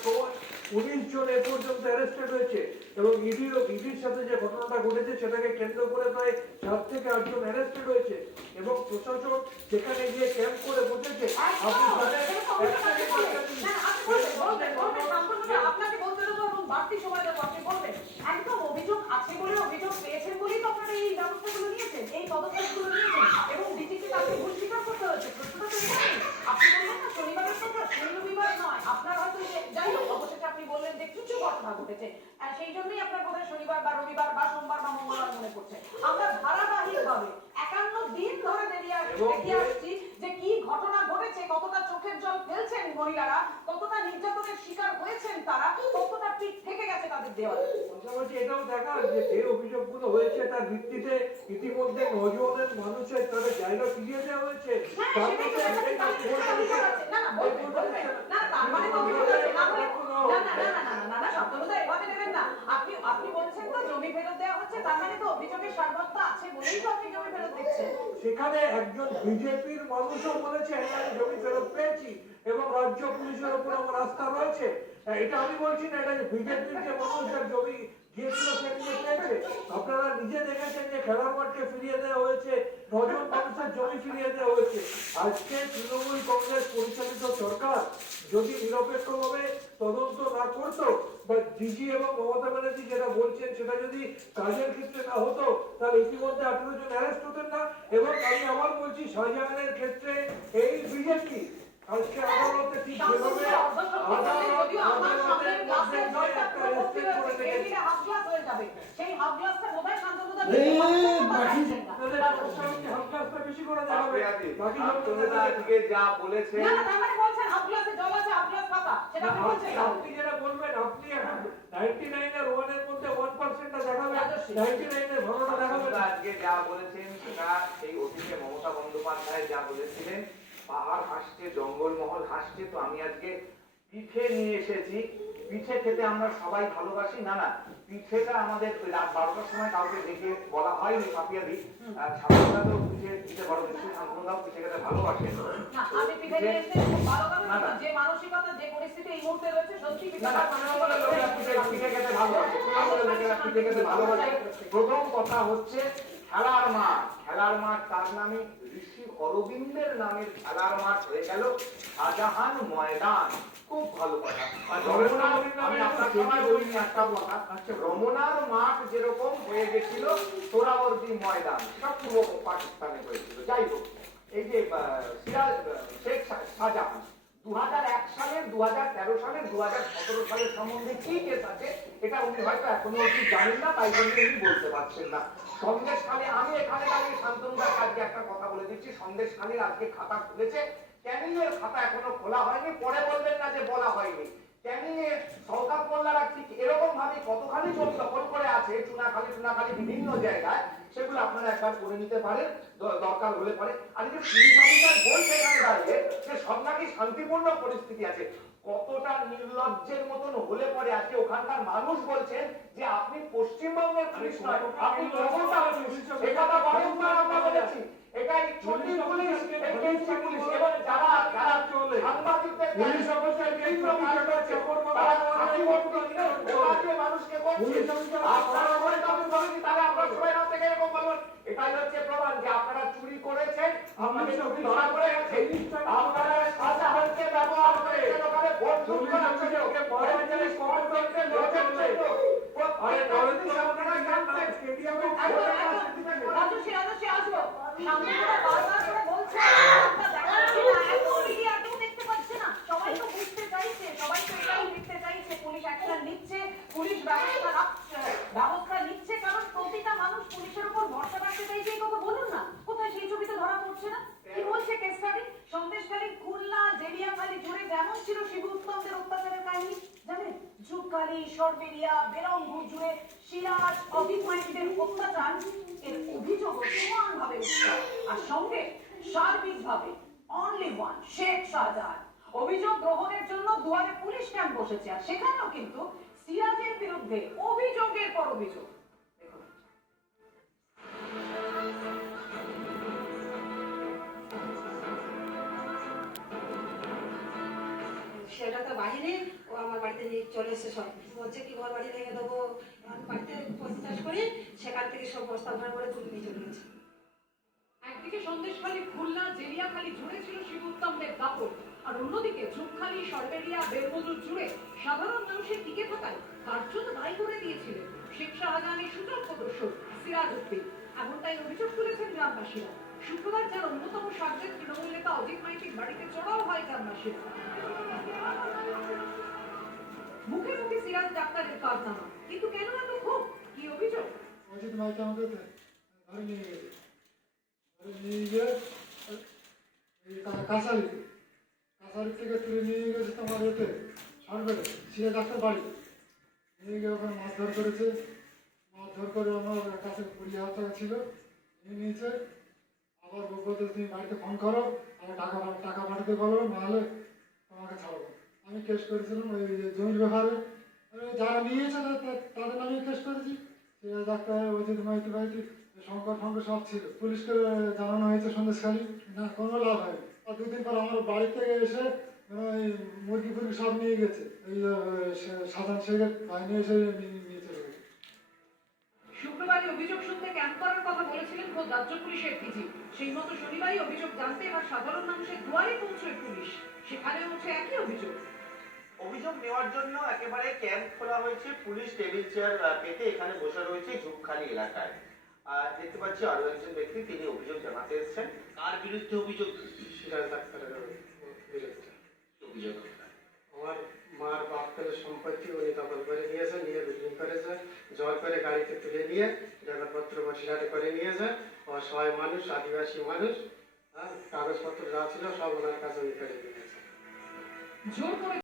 খবর উনিশ জন এ পর্যন্ত অ্যারেস্টেড হয়েছে এবং ইডির ইডির সাথে যে ঘটনাটা ঘটেছে সেটাকে কেন্দ্র করে প্রায় সাত থেকে আটজন অ্যারেস্টেড হয়েছে এবং প্রশাসন সেখানে গিয়ে ক্যাম্প করে বসেছে আপনাকে বলতে দেবো এবং বাড়তি সময় দেবো আপনি বলবেন। একদম অভিযোগ আছে বলে অভিযোগ পেয়েছেন বলেই তো আপনারা এই ব্যবস্থাগুলো নিয়েছেন এই পদক্ষেপগুলো নিয়েছেন এবং ডিজিকে তাকে ভুল স্বীকার করতে হয়েছে প্রশ্নটা তো এখানেই। আপনি বললেন না শনিবারের কথা শনি রবিবার নয় আপনার হয়তো যে- যাই হোক অবশেষে আপনি বললেন যে ঘটনা ঘটেছে আর সেই জন্যই আপনার বোধহয় শনিবার বা রবিবার বা সোমবার বা মঙ্গলবার মনে পড়ছে আমরা ধারাবাহিকভাবে একান্ন দিন ধরে এবং দেখিয়ে আসছি যে কি ঘটনা ঘটেছে কতটা চোখের জল ফেলছেন মহিলারা কতটা নির্যাতনের শিকার হয়েছেন তারা কতটা পিঠ থেকে গেছে তাদের দেওয়ালে পাশাপাশি এটাও দেখা যে যে অভিযোগগুলো হয়েছে তার ভিত্তিতে ইতিমধ্যে নজনের মানুষের তাদের জায়গা ফিরিয়ে দেওয়া হয়েছে হ্যাঁ। না, না। না, না, তার মানে তো অভিযোগ আছে, না না, না, না, না, না, এভাবে নেবেন না। আপনি আপনি বলছেন তো জমি ফেরত দেওয়া হচ্ছে তার মানে তো অভিযোগের সারবত্য আছে বলেই তো আপনি জমি ফেরত দিচ্ছেন। সেখানে একজন বিজেপির মানুষও বলেছে হ্যাঁ আমি জমি ফেরত পেয়েছি এবং রাজ্য পুলিশের উপর আমার আস্থা রয়েছে। হ্যাঁ, এটা আমি বলছি না এটা বিজেপির যে মানুষ যার জমি গিয়েছিল সে নিয়ে পেয়েছে। আপনারা নিজে দেখেছেন যে খেলার মাঠকে ফিরিয়ে দেওয়া হয়েছে নজন মানুষের জমি ফিরিয়ে দেওয়া হয়েছে। আজকে তৃণমূল কংগ্রেস পরিচালিত সরকার যদি নিরপেক্ষভাবে তদন্ত না করতো বা ডিজি এবং মমতা ব্যানার্জি যেটা বলছেন সেটা যদি কাজের ক্ষেত্রে না হতো তাহলে ইতিমধ্যে আঠেরো জন অ্যারেস্ট হতেন না। এবং আমি আবার বলছি শাহজাহানের ক্ষেত্রে এই বিজেপি আজকে আদালতে ঠিক যেভাবে আদালত আদালতের মধ্যে জলটা একটা রেস্ট্রিক্ট করে রেখেছে। সেই হাফ গ্লাসটা বোধহয় শান্তনুদা বেশি করে দেখাবে আপনি বাকি আজকে যা বলেছেন। না, তার মানে বলছেন হাফ গ্লাসে জল আছে, হাফ গ্লাস ফাঁকা। সেটা আপনি বলছেন। আপনি যেটা বলবেন আপনি এখন নাইনটি নাইনের ওয়ানের মধ্যে ওয়ান পার্সেন্টটা দেখাবেন। রাজস্বী। নাইনটি নাইনের ভালোটা দেখাবেন। শান্তনুদা আজকে যা বলেছেন সেটা এই অফিসে মমতা বন্দ্যোপাধ্যায় যা বলেছিলেন পাহাড় হাসছে জঙ্গলমহল হাসছে তো আমি আজকে পিঠে নিয়ে এসেছি। পিঠে খেতে আমরা সবাই ভালোবাসি। না না পিঠেটা আমাদের ওই রাত বারোটার সময় কাউকে দেখে বলা হয়নি পাপিয়া দি ছাত্ররা তো পিঠে দিতে পারো নিশ্চয়ই শান্তনুদাও পিঠে খেতে ভালোবাসেন না, আপনি পিঠে নিয়ে খুব ভালো কথা না, না। যে মানসিকতা যে পরিস্থিতি এই মুহূর্তে রয়েছে সত্যি না, না, তৃণমূলের লোকেরা পিঠে- পিঠে খেতে ভালোবাসে। পিঠে খেতে ভালোবাসে। প্রথম কথা হচ্ছে খেলার মাঠ। খেলার মাঠ তার নামে ঋষি অরবিন্দের নামের খেলার মাঠ হয়ে গেল শাহজাহান ময়দান। খুব ভালো কথা। কথা। রমনার মাঠ যেরকম হয়ে গেছিল সোরাবর্দী ময়দান সেটা পূর্ব পাকিস্তানে হয়েছিল। যাই হোক, এই যে শেখ শাহ- শাহজাহান দু সালের দু সালের দু সালের সম্বন্ধে কি কেস আছে এটা উনি হয়তো এখনও অব্দি জানেন না, তাই জন্য উনি বলতে পারছেন না। সন্দেশখালী আমি এখানে দাঁড়িয়ে শান্তনুদাকে আজকে একটা কথা বলে দিচ্ছি। সন্দেশখালীর আজকে খাতা খুলেছে। ক্যানিংয়ের খাতা এখনও খোলা হয়নি। পরে বলবেন না যে বলা হয়নি। ক্যানিংয়ে সৌকাত মোল্লারা ঠিক এরকম ভাবে কতখানি জমি দখল করে আছে চুনাখালী চুনাখালী বিভিন্ন জায়গায় সেগুলো আপনারা একবার করে নিতে পারেন দরকার হলে পারে। আর যে পুলিশ অফিসার বলছে এখানে দাঁড়িয়ে যে সব নাকি শান্তিপূর্ণ পরিস্থিতি আছে। কতটা নির্লজ্জের মতন হলে পরে আজকে ওখানকার মানুষ বলছেন যে আপনি পশ্চিমবঙ্গের পুলিশ নয় আপনি কলকাতার পুলিশ। এই কথা বারংবার আমরা বলেছি। এটাই চটি পুলিশ এই পুলিশ এবং যারা যারা সাংবাদিকদের পুলিশ অফিসার তীব্র তারা হাসি মুখে ওনাকে মানুষকে বলছে আপনারা মনে তাহলে আমরা সবাই রাত থেকে এরকম বলবেন এটাই হচ্ছে প্রমাণ যে আপনারা চুরি করেছেন আপনাদের চুরি ধরা পড়ে গেছে। আপনারা সাজা হচ্ছে ব্যবহার করে ওখানে ভোট চুরি করার জন্য? ওকে পরে গেলে কমন করতে লোকের জন্য। আরে নরেন্দ্র আপনারা জানতে স্টেডিয়ামে একদম, একদম। রাজস্বী, রাজস্বী, আসব। শান্তনুদা বারবার করে বলছে, আমরা দেখাচ্ছি না, এত media কেউ দেখতে পাচ্ছে না। সবাই তো বুঝতে চাইছে, সবাই তো এটাই দেখতে চাইছে, পুলিশ action নিচ্ছে, পুলিশ ব্যবস্থা রাখছে, ব্যবস্থা নিচ্ছে, কারণ প্রতিটা মানুষ পুলিশের উপর ভরসা রাখতে চাইছে, এই কথা বলুন না। কোথায় সেই ছবিতে ধরা পড়ছে না? কি বলছে case study? সন্দেশখালী, খুলনা, জেলিয়াখালী জুড়ে যেমন ছিল শিবু উত্তমদের অত্যাচারের কাহিনী, জানেন? ঝুপকালি, সরবেরিয়া, বেরঙ্গুর জুড়ে সিরাজ, অভিক অত্যাচার, এর অভিযোগ সমানভাবে উঠছে। আর সঙ্গে সার্বিকভাবে অনলি ওয়ান শেখ শাহজাহান অভিযোগ গ্রহণের জন্য দুয়ারে পুলিশ ক্যাম্প বসেছে আর সেখানেও কিন্তু সিরাজের বিরুদ্ধে অভিযোগের পর অভিযোগ তো বাহিনী ও আমার বাড়িতে নিয়ে চলে এসে সব। বলছে, কি ঘর বাড়ি ভেঙে দেবো? আমি বাড়িতে পশু চাষ করি, সেখান থেকে সব বস্তা ভরে ভরে তুলে নিয়ে চলে গেছে। একদিকে সন্দেশখালী, খুলনা জেলিয়াখালী জুড়ে ছিল শিবুত্তমদের দাপট। আর অন্যদিকে ঝুমখালী সরবেরিয়া বেরমজুর জুড়ে সাধারণ মানুষের টিকে থাকায় জন্য দায়ী করে দিয়েছিলেন শেখ শাহজাহানের সুযোগ্য দর্শক সিরাজ উদ্দিন। এমনটাই অভিযোগ তুলেছেন গ্রামবাসীরা। শুক্রবার যার অন্যতম সার্জেন্ট তৃণমূল নেতা অজিত মাইতির বাড়িতে চড়াও হয় গ্রামবাসীরা। কারনামা কিন্তু কেন এত ক্ষোভ? কি অভিযোগ? অজিত মাইকে আমাকে ধরে নিয়ে গেছে। ধরে নিয়ে গিয়ে এই কা- কাছারিতে কাছারি থেকে তুলে নিয়ে গেছে তোমার এতে সরবেলে সিএ ডাক্তার বাড়ি। নিয়ে গিয়ে ওখানে মারধর করেছে। মারধর করে আমার কাছে কুড়ি হাজার টাকা ছিল। নিয়ে নিয়েছে। আবার বলতে তুমি বাড়িতে ফোন করো আমি টাকা টাকা পাঠাতে পারব নাহলে তোমাকে ছাড়বো। আমি কেস করেছিলাম ওই জমির ব্যাপারে। যারা নিয়েছে তাদের নামে কেস করেছি। ডাক্তার অজিত মাইতি মাইতি শঙ্কর ফঙ্কর সব ছিল। পুলিশকে জানানো হয়েছে সন্দেশখালী। না, কোনো লাভ হয়নি। আর দুদিন পর আমার বাড়িতে এসে ওই মুরগি ফুরগি সব নিয়ে গেছে। এই সাধারণ শেখের বাহিনী এসে নিয়ে চলে গেছে। শুক্রবারই অভিযোগ শুনতে ক্যাম্প করার কথা বলেছিলেন খোদ রাজ্য পুলিশের ডিজি সেই মতো শনিবারই অভিযোগ জানতে এবার সাধারণ মানুষের দুয়ারে পৌঁছয় পুলিশ। সেখানেও হচ্ছে একই অভিযোগ। অভিযোগ নেওয়ার জন্য একেবারে ক্যাম্প খোলা হয়েছে। পুলিশ টেবিল চেয়ার পেতে এখানে বসে রয়েছে ঝুপখালি এলাকায়। আর দেখতে পাচ্ছি আরও একজন ব্যক্তি তিনি অভিযোগ জানাতে এসেছেন। কার বিরুদ্ধে অভিযোগ? অভিযোগ আমার মার বাপের সম্পত্তি উনি দখল করে নিয়েছে নিয়ে বিল্ডিং করেছে জল করে গাড়িতে তুলে নিয়ে কাগজপত্র বসিরহাটে করে নিয়েছে। অসহায় মানুষ আদিবাসী মানুষ হ্যাঁ কাগজপত্র যা ছিল সব ওনার কাছে উনি করে দিয়েছে। জোর করে